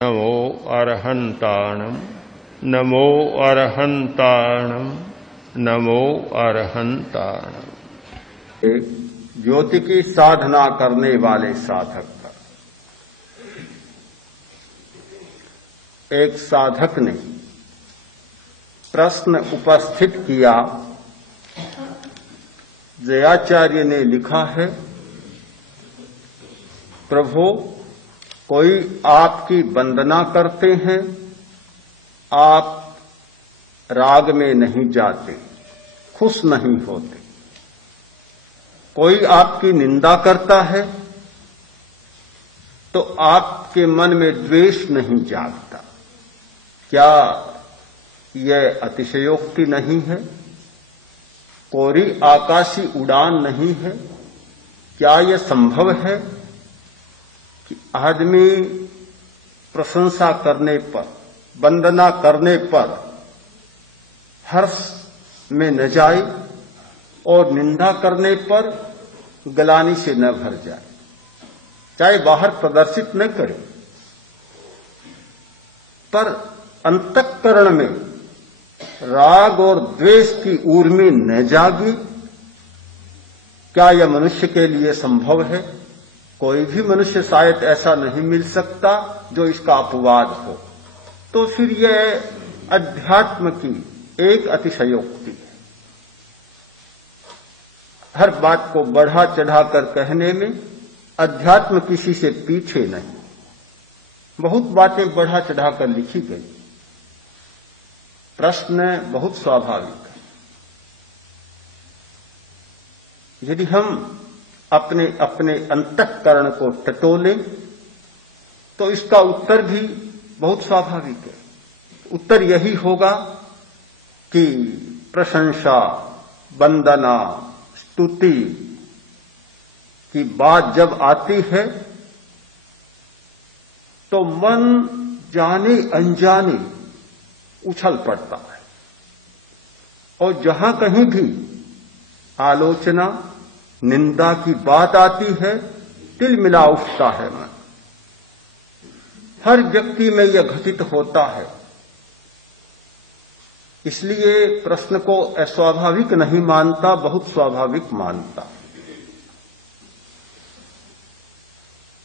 नमो अरहन्ताणं नमो अरहन्ताणं नमो अरहन्ताणं। ज्योति की साधना करने वाले साधक का एक साधक ने प्रश्न उपस्थित किया। जयाचार्य ने लिखा है, प्रभु कोई आपकी वंदना करते हैं, आप राग में नहीं जाते, खुश नहीं होते। कोई आपकी निंदा करता है तो आपके मन में द्वेष नहीं जागता। क्या यह अतिशयोक्ति नहीं है? कोरी आकाशी उड़ान नहीं है? क्या यह संभव है कि आदमी प्रशंसा करने पर, वंदना करने पर हर्ष में न जाए और निंदा करने पर गलानी से न भर जाए, चाहे बाहर प्रदर्शित न करे, पर अंतःकरण में राग और द्वेष की ऊर्मी न जागी? क्या यह मनुष्य के लिए संभव है? कोई भी मनुष्य शायद ऐसा नहीं मिल सकता जो इसका अपवाद हो। तो फिर यह अध्यात्म की एक अतिशयोक्ति है। हर बात को बढ़ा चढ़ाकर कहने में अध्यात्म किसी से पीछे नहीं। बहुत बातें बढ़ा चढ़ाकर लिखी गई। प्रश्न बहुत स्वाभाविक है। यदि हम अपने अपने अंतःकरण को टटोलें तो इसका उत्तर भी बहुत स्वाभाविक है। उत्तर यही होगा कि प्रशंसा, वंदना, स्तुति की बात जब आती है तो मन जाने अनजाने उछल पड़ता है, और जहां कहीं भी आलोचना, निंदा की बात आती है, तिलमिला उठता है मन। हर व्यक्ति में यह घटित होता है। इसलिए प्रश्न को अस्वाभाविक नहीं मानता, बहुत स्वाभाविक मानता।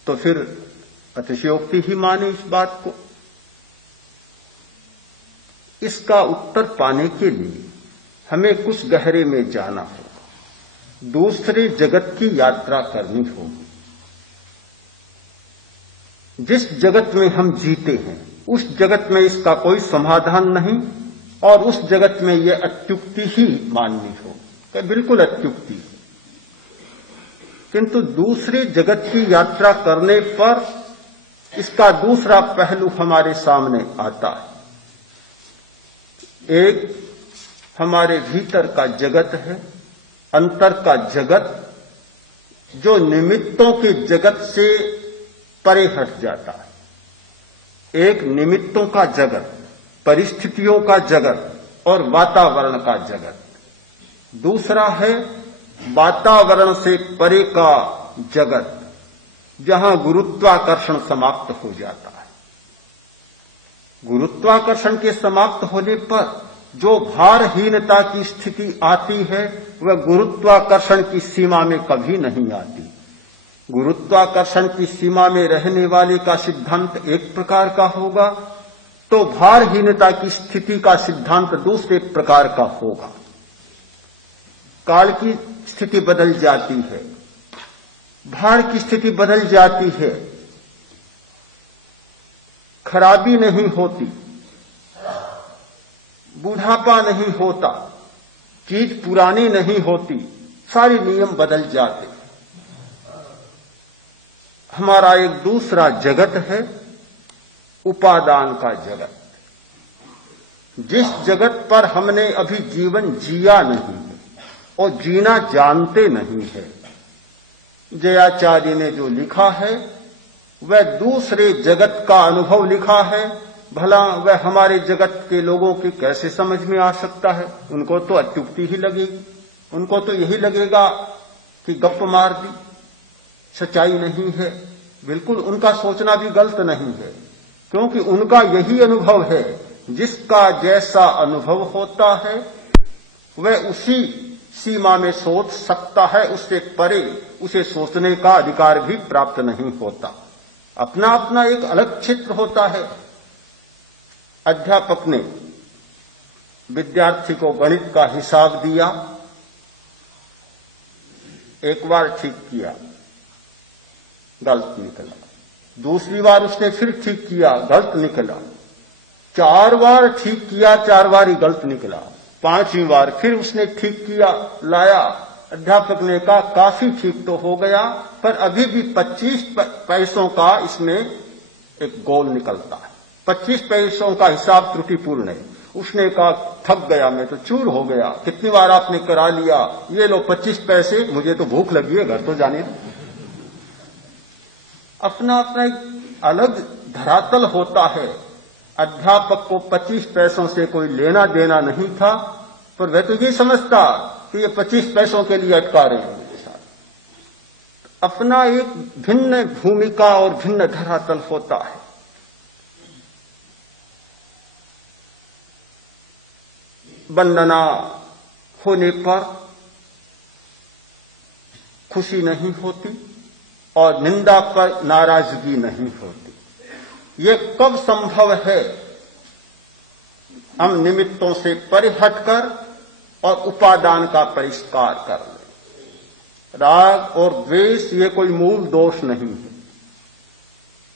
तो फिर अतिशयोक्ति ही माने इस बात को। इसका उत्तर पाने के लिए हमें कुछ गहरे में जाना होगा, दूसरे जगत की यात्रा करनी होगी। जिस जगत में हम जीते हैं उस जगत में इसका कोई समाधान नहीं, और उस जगत में यह अत्युक्ति ही माननी हो, बिल्कुल अत्युक्ति। किंतु दूसरे जगत की यात्रा करने पर इसका दूसरा पहलू हमारे सामने आता है। एक हमारे भीतर का जगत है, अंतर का जगत, जो निमित्तों के जगत से परे हट जाता है। एक निमित्तों का जगत, परिस्थितियों का जगत और वातावरण का जगत। दूसरा है वातावरण से परे का जगत, जहां गुरुत्वाकर्षण समाप्त हो जाता है। गुरुत्वाकर्षण के समाप्त होने पर जो भारहीनता की स्थिति आती है वह गुरुत्वाकर्षण की सीमा में कभी नहीं आती। गुरुत्वाकर्षण की सीमा में रहने वाले का सिद्धांत एक प्रकार का होगा, तो भारहीनता की स्थिति का सिद्धांत दूसरे प्रकार का होगा। काल की स्थिति बदल जाती है, भार की स्थिति बदल जाती है, खराबी नहीं होती, बूढ़ापा नहीं होता, चीज पुरानी नहीं होती, सारे नियम बदल जाते। हमारा एक दूसरा जगत है, उपादान का जगत। जिस जगत पर हमने अभी जीवन जिया नहीं है और जीना जानते नहीं है। जयाचार्य ने जो लिखा है वह दूसरे जगत का अनुभव लिखा है। भला वह हमारे जगत के लोगों की कैसे समझ में आ सकता है? उनको तो अत्युक्ति ही लगेगी। उनको तो यही लगेगा कि गप मार दी, सच्चाई नहीं है। बिल्कुल उनका सोचना भी गलत नहीं है। क्योंकि उनका यही अनुभव है, जिसका जैसा अनुभव होता है वह उसी सीमा में सोच सकता है, उससे परे उसे सोचने का अधिकार भी प्राप्त नहीं होता। अपना अपना एक अलग क्षेत्र होता है। अध्यापक ने विद्यार्थी को गणित का हिसाब दिया, एक बार ठीक किया, गलत निकला। दूसरी बार उसने फिर ठीक किया, गलत निकला। 4 बार ठीक किया, 4 बार ही गलत निकला। 5वीं बार फिर उसने ठीक किया, लाया। अध्यापक ने कहा काफी ठीक तो हो गया, पर अभी भी 25 पैसों का इसमें एक गोल निकलता है। 25 पैसों का हिसाब त्रुटिपूर्ण है। उसने कहा थक गया, मैं तो चूर हो गया, कितनी बार आपने करा लिया, ये लो 25 पैसे, मुझे तो भूख लगी है, घर तो जाने दो। अपना अपना एक अलग धरातल होता है। अध्यापक को 25 पैसों से कोई लेना देना नहीं था, पर वह तो ये समझता कि ये 25 पैसों के लिए अटका रहे हैं मेरे साथ। अपना एक भिन्न भूमिका और भिन्न धरातल होता है। वंदना होने पर खुशी नहीं होती और निंदा पर नाराजगी नहीं होती। ये कब संभव है? हम निमित्तों से परे हटकर और उपादान का परिष्कार कर लें। राग और द्वेष ये कोई मूल दोष नहीं है,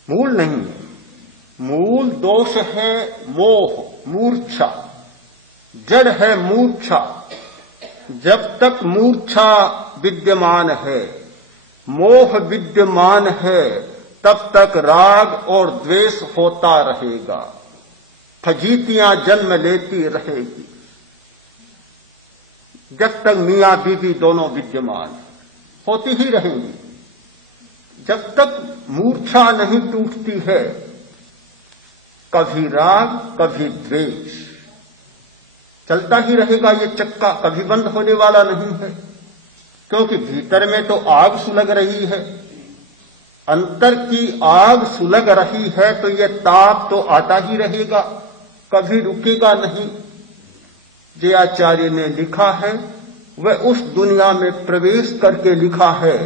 मूल नहीं है। मूल दोष है मोह, मूर्छा, जड़ है मूर्छा। जब तक मूर्छा विद्यमान है, मोह विद्यमान है, तब तक राग और द्वेष होता रहेगा, फजीतियां जन्म लेती रहेगी। जब तक मियां बीवी दोनों विद्यमान होती ही रहेंगी। जब तक मूर्छा नहीं टूटती है, कभी राग कभी द्वेष चलता ही रहेगा। ये चक्का कभी बंद होने वाला नहीं है, क्योंकि भीतर में तो आग सुलग रही है। अंतर की आग सुलग रही है तो ये ताप तो आता ही रहेगा, कभी रुकेगा नहीं। जयाचार्य ने लिखा है, वह उस दुनिया में प्रवेश करके लिखा है,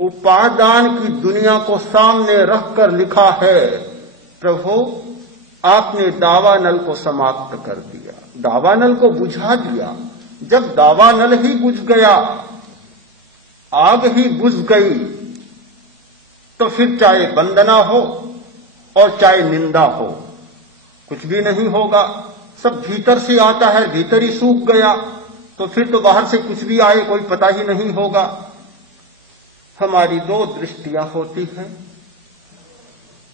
उपादान की दुनिया को सामने रखकर लिखा है, प्रभु आपने दावानल को समाप्त कर दिया, दावानल को बुझा दिया। जब दावानल ही बुझ गया, आग ही बुझ गई, तो फिर चाहे वंदना हो और चाहे निंदा हो, कुछ भी नहीं होगा। सब भीतर से आता है, भीतर ही सूख गया, तो फिर तो बाहर से कुछ भी आए कोई पता ही नहीं होगा। हमारी 2 दृष्टियां होती हैं,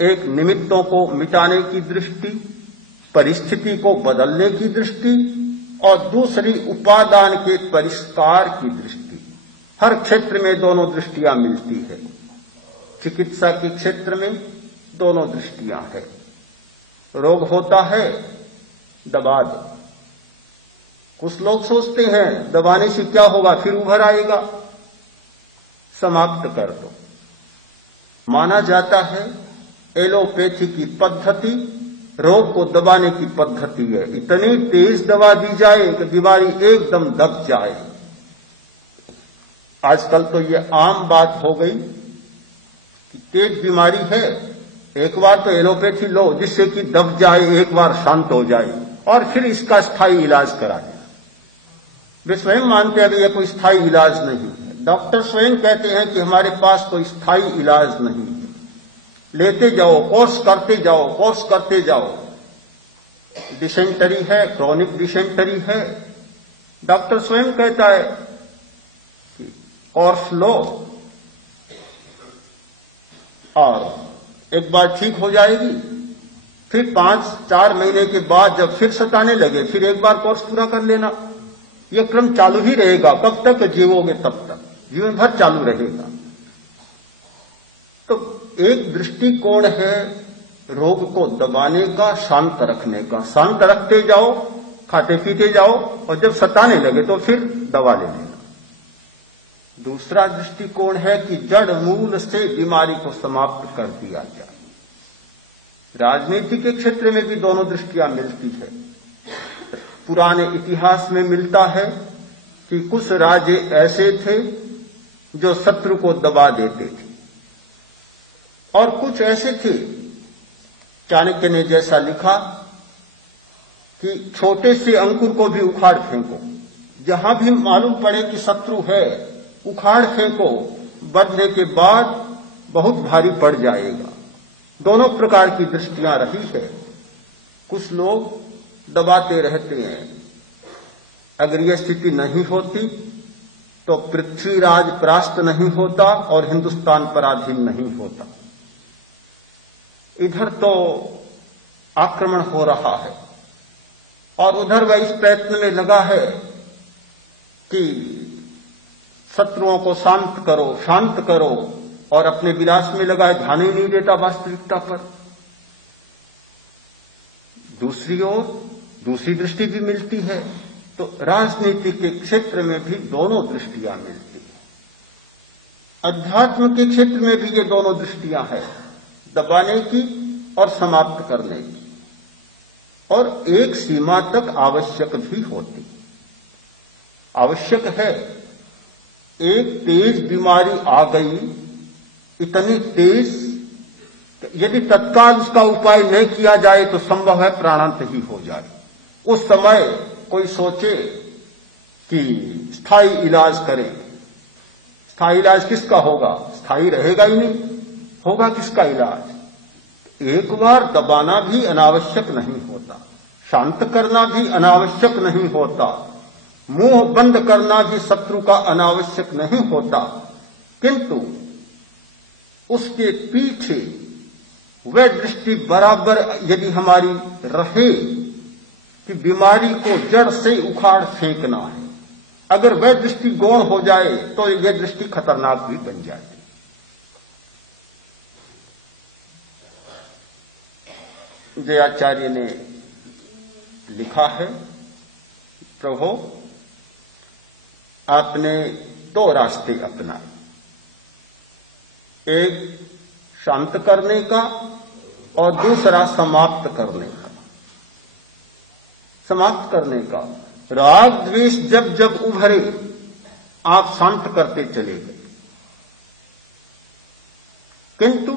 एक निमित्तों को मिटाने की दृष्टि, परिस्थिति को बदलने की दृष्टि, और दूसरी उपादान के परिष्कार की दृष्टि। हर क्षेत्र में दोनों दृष्टियां मिलती है। चिकित्सा के क्षेत्र में दोनों दृष्टियां हैं। रोग होता है, दबा दो। कुछ लोग सोचते हैं दबाने से क्या होगा, फिर उभर आएगा, समाप्त कर दो। माना जाता है एलोपैथी की पद्धति रोग को दबाने की पद्धति है। इतनी तेज दवा दी जाए कि बीमारी एकदम दब जाए। आजकल तो ये आम बात हो गई कि तेज बीमारी है, एक बार तो एलोपैथी लो जिससे कि दब जाए, एक बार शांत हो जाए, और फिर इसका स्थायी इलाज करा देना। वे स्वयं मानते हैं कि यह कोई स्थायी इलाज नहीं है। डॉक्टर स्वयं कहते हैं कि हमारे पास कोई स्थायी इलाज नहीं है। लेते जाओ, कोर्स करते जाओ, कोर्स करते जाओ। डिसेंटरी है, क्रॉनिक डिसेंटरी है, डॉक्टर स्वयं कहता है कि कोर्स लो और एक बार ठीक हो जाएगी। फिर 5-4 महीने के बाद जब फिर सताने लगे, फिर एक बार कोर्स पूरा कर लेना। यह क्रम चालू ही रहेगा, कब तक जीवोगे तब तक, जीवन भर चालू रहेगा। तो एक दृष्टिकोण है रोग को दबाने का, शांत रखने का। शांत रखते जाओ, खाते पीते जाओ, और जब सताने लगे तो फिर दवा ले लेना। दूसरा दृष्टिकोण है कि जड़ मूल से बीमारी को समाप्त कर दिया जाए। राजनीति के क्षेत्र में भी दोनों दृष्टियां मिलती है। पुराने इतिहास में मिलता है कि कुछ राजे ऐसे थे जो शत्रु को दबा देते थे और कुछ ऐसे थे, चाणक्य ने जैसा लिखा कि छोटे से अंकुर को भी उखाड़ फेंको, जहां भी मालूम पड़े कि शत्रु है उखाड़ फेंको, बढ़ने के बाद बहुत भारी पड़ जाएगा। दोनों प्रकार की दृष्टियां रही है। कुछ लोग दबाते रहते हैं, अगर यह स्थिति नहीं होती तो पृथ्वीराज परास्त नहीं होता और हिंदुस्तान पराधीन नहीं होता। इधर तो आक्रमण हो रहा है और उधर वह इस प्रयत्न में लगा है कि शत्रुओं को शांत करो और अपने विलास में लगा है, ध्यान ही नहीं देता वास्तविकता पर। दूसरी ओर दूसरी दृष्टि भी मिलती है, तो राजनीति के क्षेत्र में भी दोनों दृष्टियां मिलती हैं। अध्यात्म के क्षेत्र में भी ये दोनों दृष्टियां हैं, दबाने की और समाप्त करने की, और एक सीमा तक आवश्यक भी होती। आवश्यक है, एक तेज बीमारी आ गई, इतनी तेज, यदि तत्काल उसका उपाय नहीं किया जाए तो संभव है प्राणांत ही हो जाए। उस समय कोई सोचे कि स्थायी इलाज करें। स्थायी इलाज किसका होगा? स्थायी रहेगा ही नहीं, होगा किसका इलाज? एक बार दबाना भी अनावश्यक नहीं होता, शांत करना भी अनावश्यक नहीं होता, मुंह बंद करना भी शत्रु का अनावश्यक नहीं होता, किंतु उसके पीछे वह दृष्टि बराबर यदि हमारी रहे कि बीमारी को जड़ से उखाड़ फेंकना है, अगर वह दृष्टि गौण हो जाए तो यह दृष्टि खतरनाक भी बन जाती। जयाचार्य ने लिखा है, प्रभु आपने दो रास्ते अपनाए, एक शांत करने का और दूसरा समाप्त करने का। समाप्त करने का, राग द्वेष जब जब उभरे आप शांत करते चले गए, किंतु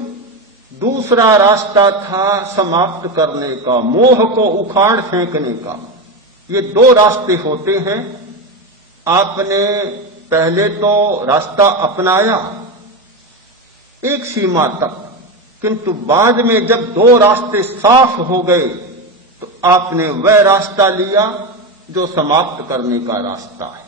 दूसरा रास्ता था समाप्त करने का, मोह को उखाड़ फेंकने का। ये दो रास्ते होते हैं। आपने पहले तो रास्ता अपनाया एक सीमा तक, किंतु बाद में जब दो रास्ते साफ हो गए तो आपने वह रास्ता लिया जो समाप्त करने का रास्ता है।